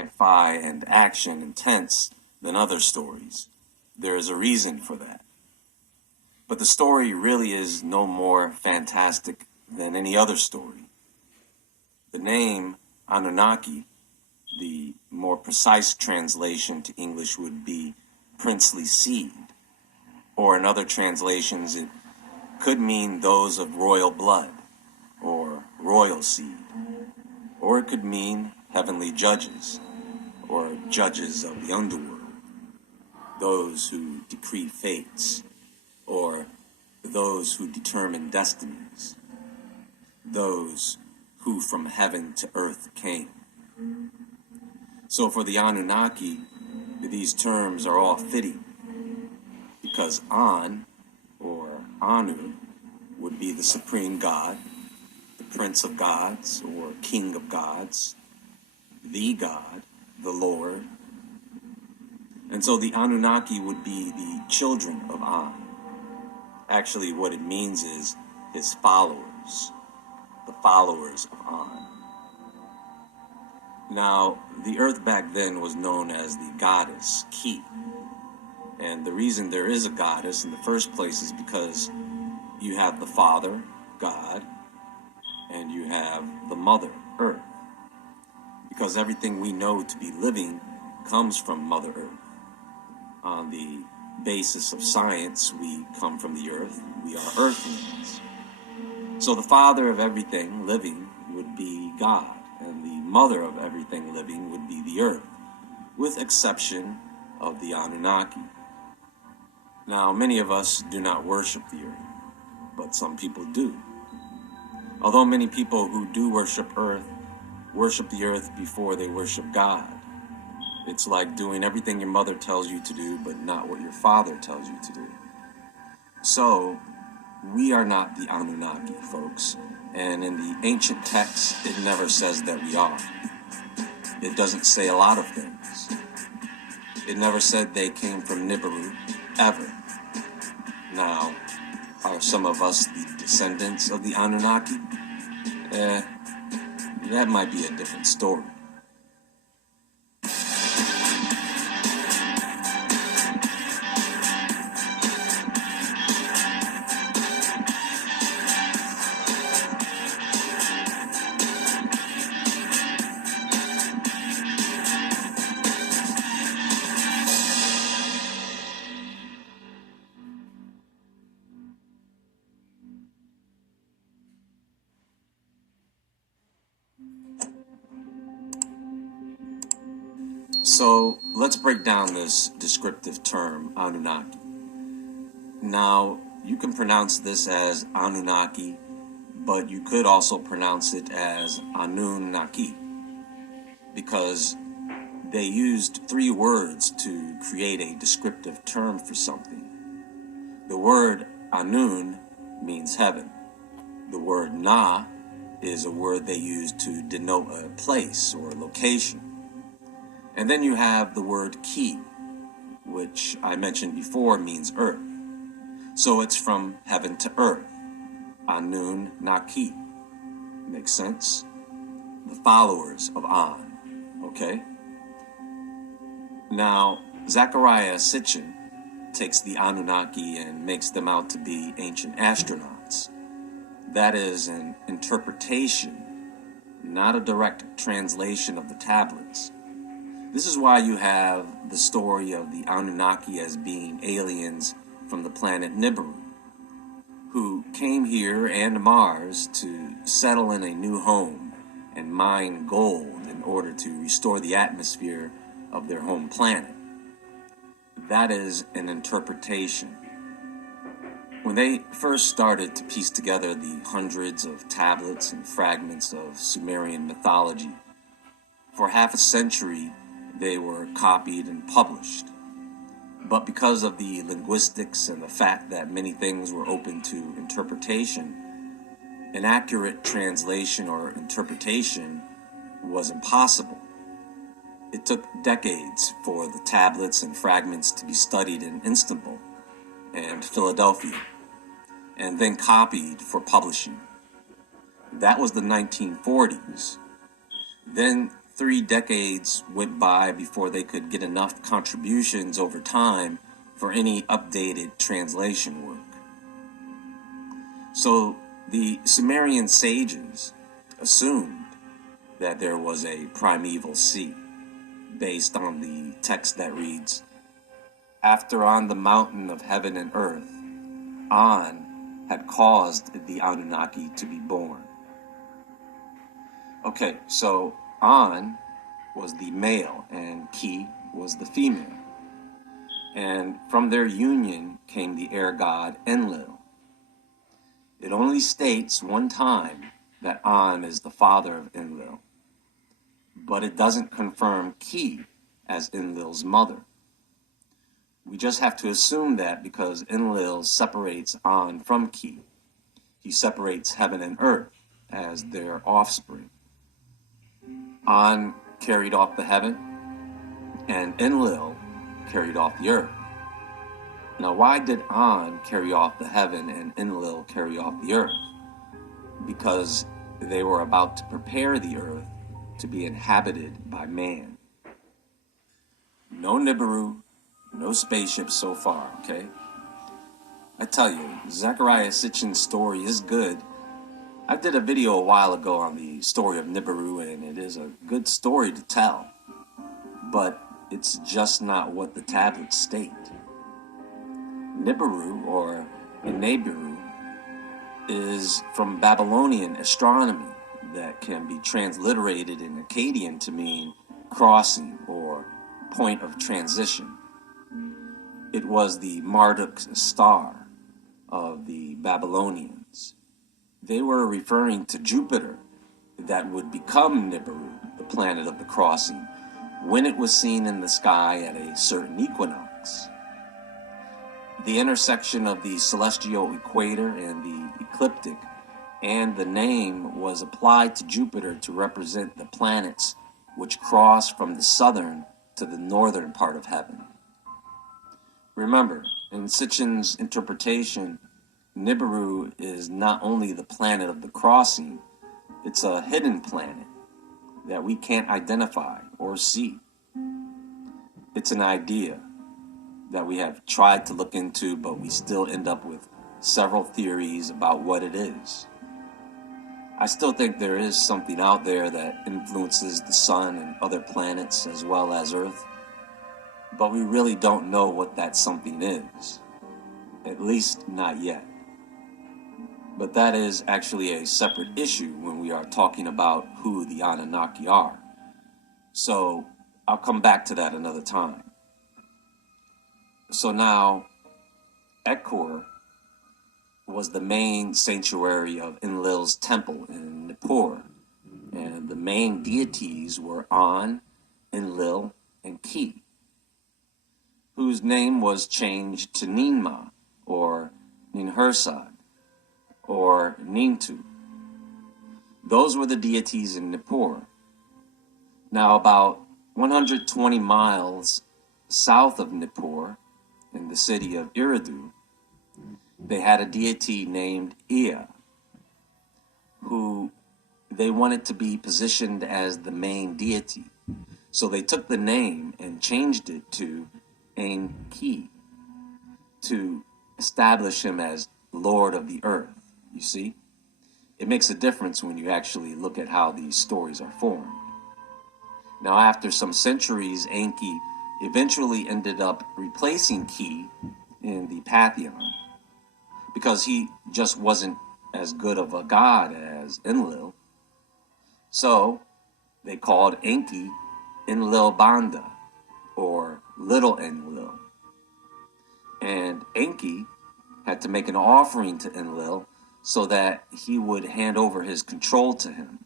sci-fi and action intense than other stories. There is a reason for that. But the story really is no more fantastic than any other story. The name Anunnaki, the more precise translation to English would be princely seed, or in other translations it could mean those of royal blood or royal seed, or it could mean heavenly judges or judges of the underworld, those who decree fates, or those who determine destinies, those who from heaven to earth came. So for the Anunnaki, these terms are all fitting, because An, or Anu, would be the supreme God, the prince of gods, or king of gods, the God, the Lord. And so the Anunnaki would be the children of An. Actually, what it means is his followers, the followers of An. Now, the earth back then was known as the goddess Ki. And the reason there is a goddess in the first place is because you have the Father, God, and you have the Mother, Earth. Because everything we know to be living comes from Mother Earth. On the basis of science, we come from the earth. We are earthlings. So the father of everything living would be God, and the mother of everything living would be the earth, with exception of the Anunnaki. Now, many of us do not worship the earth, but some people do. Although many people who do worship the earth before they worship God. It's like doing everything your mother tells you to do, but not what your father tells you to do. So, we are not the Anunnaki, folks. And in the ancient texts, it never says that we are. It doesn't say a lot of things. It never said they came from Nibiru, ever. Now, are some of us the descendants of the Anunnaki? That might be a different story. So let's break down this descriptive term, Anunnaki. Now, you can pronounce this as Anunnaki, but you could also pronounce it as annunaki, because they used three words to create a descriptive term for something. The word Anun means heaven. The word Na is a word they use to denote a place or location. And then you have the word Ki, which I mentioned before means earth. So it's from heaven to earth. Anun Naki. Makes sense? The followers of An. Okay? Now, Zecharia Sitchin takes the Anunnaki and makes them out to be ancient astronauts. That is an interpretation, not a direct translation of the tablets. This is why you have the story of the Anunnaki as being aliens from the planet Nibiru, who came here and Mars to settle in a new home and mine gold in order to restore the atmosphere of their home planet. That is an interpretation. When they first started to piece together the hundreds of tablets and fragments of Sumerian mythology, for half a century they were copied and published. But because of the linguistics and the fact that many things were open to interpretation, an accurate translation or interpretation was impossible. It took decades for the tablets and fragments to be studied in Istanbul and Philadelphia, and then copied for publishing. That was the 1940s. Then 3 decades went by before they could get enough contributions over time for any updated translation work. So the Sumerian sages assumed that there was a primeval sea, based on the text that reads, "After on the mountain of heaven and earth, An had caused the Anunnaki to be born." Okay, so An was the male and Ki was the female. And from their union came the air god Enlil. It only states one time that An is the father of Enlil, but it doesn't confirm Ki as Enlil's mother. We just have to assume that because Enlil separates An from Ki. He separates heaven and earth as their offspring. An carried off the heaven, and Enlil carried off the earth. Now, why did An carry off the heaven and Enlil carry off the earth? Because they were about to prepare the earth to be inhabited by man. No Nibiru, no spaceships so far, okay? I tell you, Zecharia Sitchin's story is good. I did a video a while ago on the story of Nibiru, and it is a good story to tell. But it's just not what the tablets state. Nibiru, or Nibiru, is from Babylonian astronomy that can be transliterated in Akkadian to mean crossing or point of transition. It was the Marduk star of the Babylonians. They were referring to Jupiter that would become Nibiru, the planet of the crossing, when it was seen in the sky at a certain equinox. The intersection of the celestial equator and the ecliptic, and the name was applied to Jupiter to represent the planets which cross from the southern to the northern part of heaven. Remember, in Sitchin's interpretation, Nibiru is not only the planet of the crossing, it's a hidden planet that we can't identify or see. It's an idea that we have tried to look into, but we still end up with several theories about what it is. I still think there is something out there that influences the sun and other planets as well as Earth, but we really don't know what that something is, at least not yet. But that is actually a separate issue when we are talking about who the Anunnaki are. So I'll come back to that another time. So now, Ekor was the main sanctuary of Enlil's temple in Nippur, and the main deities were An, Enlil, and Ki, whose name was changed to Ninma, or Ninhursag, or Nintu. Those were the deities in Nippur. Now, about 120 miles south of Nippur, in the city of Eridu, they had a deity named Ea, who they wanted to be positioned as the main deity. So they took the name and changed it to Enki to establish him as Lord of the Earth. You see? It makes a difference when you actually look at how these stories are formed. Now, after some centuries, Enki eventually ended up replacing Ki in the pantheon because he just wasn't as good of a god as Enlil. So they called Enki Enlil Banda, or Little Enlil. And Enki had to make an offering to Enlil so that he would hand over his control to him.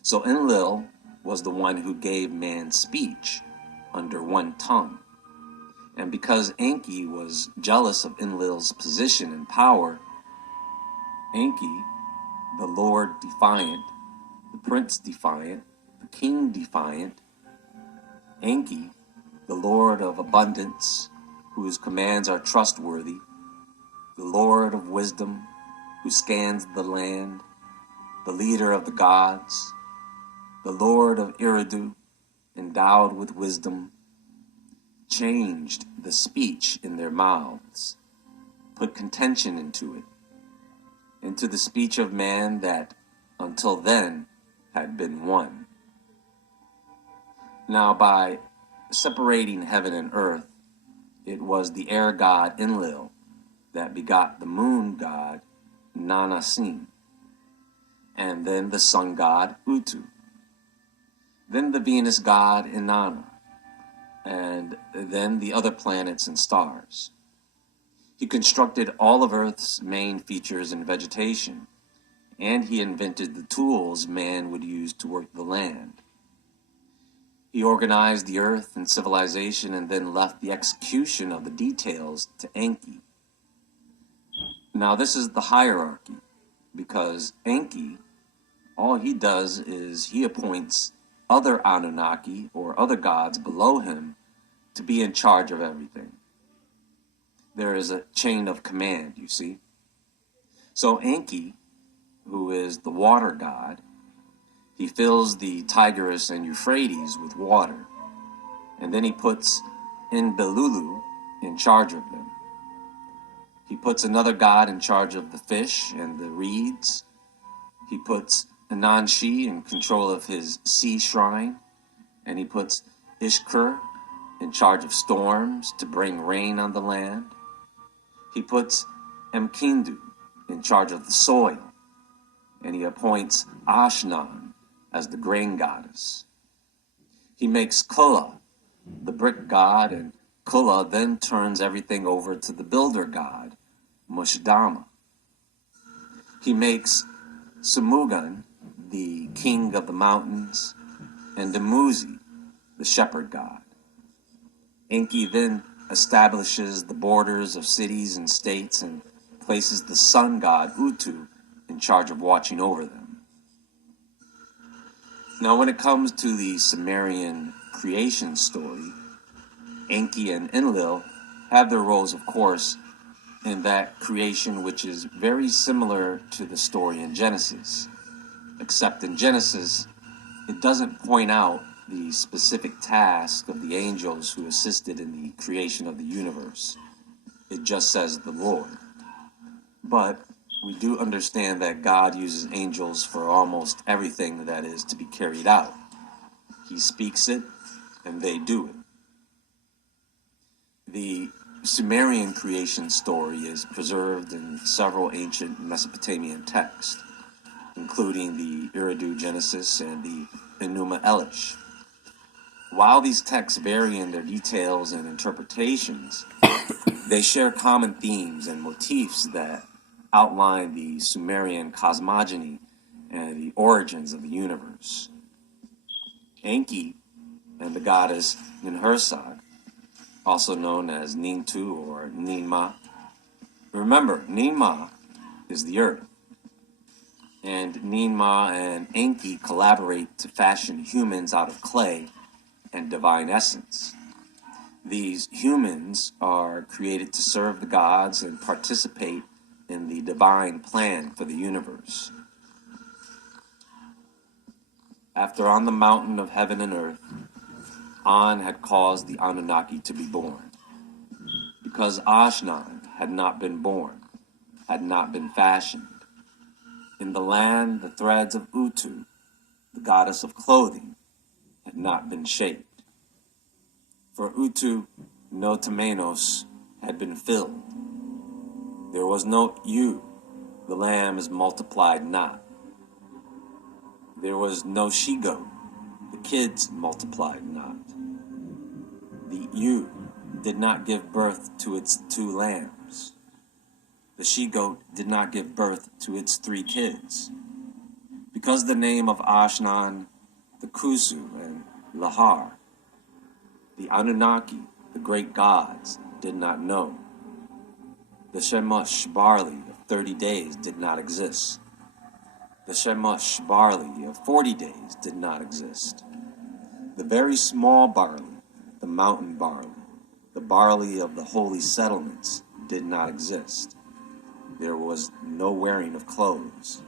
So Enlil was the one who gave man speech under one tongue. And because Enki was jealous of Enlil's position and power, Enki, the Lord defiant, the Prince defiant, the King defiant, Enki, the Lord of abundance, whose commands are trustworthy, the Lord of wisdom, who scans the land, the leader of the gods, the Lord of Eridu, endowed with wisdom, changed the speech in their mouths, put contention into the speech of man that until then had been one. Now by separating heaven and earth, it was the air god Enlil that begot the moon god Nanasin, and then the sun god Utu, then the Venus god Inanna, and then the other planets and stars. He constructed all of Earth's main features and vegetation, and he invented the tools man would use to work the land. He organized the earth and civilization and then left the execution of the details to Enki. Now this is the hierarchy, because Enki, all he does is he appoints other annunaki or other gods below him to be in charge of everything. There is a chain of command, you see. So Enki, who is the water god, he fills the Tigris and Euphrates with water, and then he puts Enbelulu in charge of them. He puts another god in charge of the fish and the reeds. He puts Ananshi in control of his sea shrine, and he puts Ishkur in charge of storms to bring rain on the land. He puts Mkindu in charge of the soil, and he appoints Ashnan as the grain goddess. He makes Kula the brick god, and Kula then turns everything over to the builder god, Mushdama. He makes Sumugan the king of the mountains, and Dumuzi the shepherd god. Enki then establishes the borders of cities and states and places the sun god Utu in charge of watching over them. Now when it comes to the Sumerian creation story, Enki and Enlil have their roles, of course, in that creation which is very similar to the story in Genesis. Except in Genesis, it doesn't point out the specific task of the angels who assisted in the creation of the universe. It just says the Lord. But we do understand that God uses angels for almost everything that is to be carried out. He speaks it, and they do it. The Sumerian creation story is preserved in several ancient Mesopotamian texts, including the Eridu Genesis and the Enuma Elish. While these texts vary in their details and interpretations, they share common themes and motifs that outline the Sumerian cosmogony and the origins of the universe. Enki and the goddess Ninhursag, also known as Nintu or Ninma. Remember, Ninma is the earth, and Ninma and Enki collaborate to fashion humans out of clay and divine essence. These humans are created to serve the gods and participate in the divine plan for the universe. After on the mountain of heaven and earth, An had caused the Anunnaki to be born. Because Ashnan had not been born, had not been fashioned. In the land, the threads of Utu, the goddess of clothing, had not been shaped. For Utu, no Temenos had been filled. There was no ewe, the lamb is multiplied not. There was no she-goat, the kids multiplied not. The ewe did not give birth to its 2 lambs. The she-goat did not give birth to its 3 kids. Because the name of Ashnan, the Kusu, and Lahar, the Anunnaki, the great gods, did not know. The Shemush barley of 30 days did not exist. The Shemush barley of 40 days did not exist. The very small barley, the mountain barley, the barley of the holy settlements, did not exist. There was no wearing of clothes.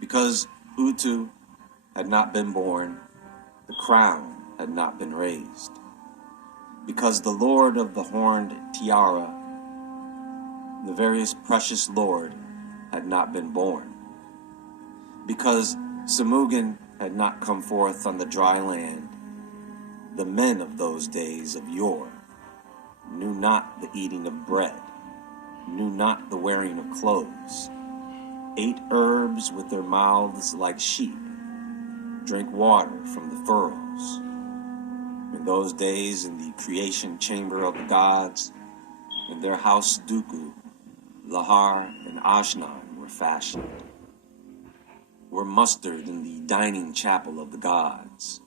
Because Utu had not been born, the crown had not been raised. Because the Lord of the horned tiara, the various precious Lord, had not been born. Because Samugan had not come forth on the dry land, the men of those days of yore knew not the eating of bread, knew not the wearing of clothes, ate herbs with their mouths like sheep, drank water from the furrows. In those days, in the creation chamber of the gods, in their house Duku, Lahar and Ajnan were fashioned, were mustered in the dining chapel of the gods,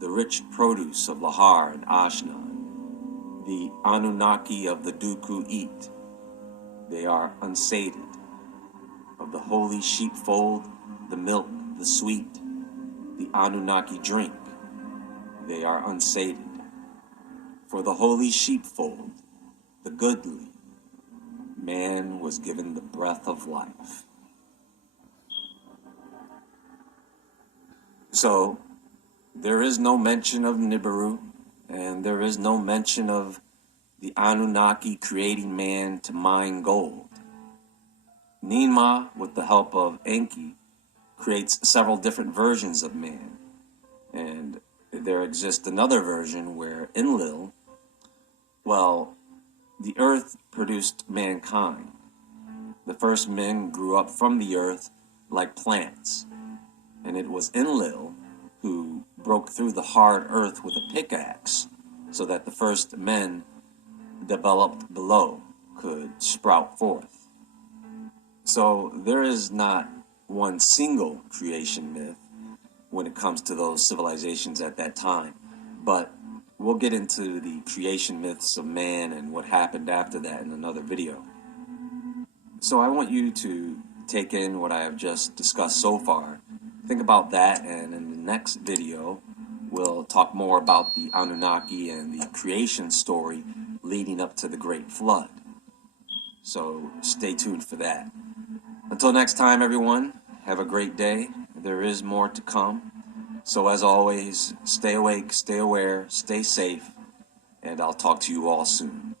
the rich produce of Lahar and Ajnan, the annunaki of the Duku eat, they are unsated. Of the holy sheepfold, the milk, the sweet, the annunaki drink, they are unsated. For the holy sheepfold, the goodly, man was given the breath of life. So, there is no mention of Nibiru, and there is no mention of the Anunnaki creating man to mine gold. Ninma, with the help of Enki, creates several different versions of man, and there exists another version where Enlil, well, the earth produced mankind. The first men grew up from the earth like plants, and it was Enlil who broke through the hard earth with a pickaxe so that the first men developed below could sprout forth. So there is not one single creation myth when it comes to those civilizations at that time, but we'll get into the creation myths of man and what happened after that in another video. So I want you to take in what I have just discussed so far. Think about that, and in the next video, we'll talk more about the Anunnaki and the creation story leading up to the Great Flood. So stay tuned for that. Until next time, everyone, have a great day. There is more to come. So as always, stay awake, stay aware, stay safe, and I'll talk to you all soon.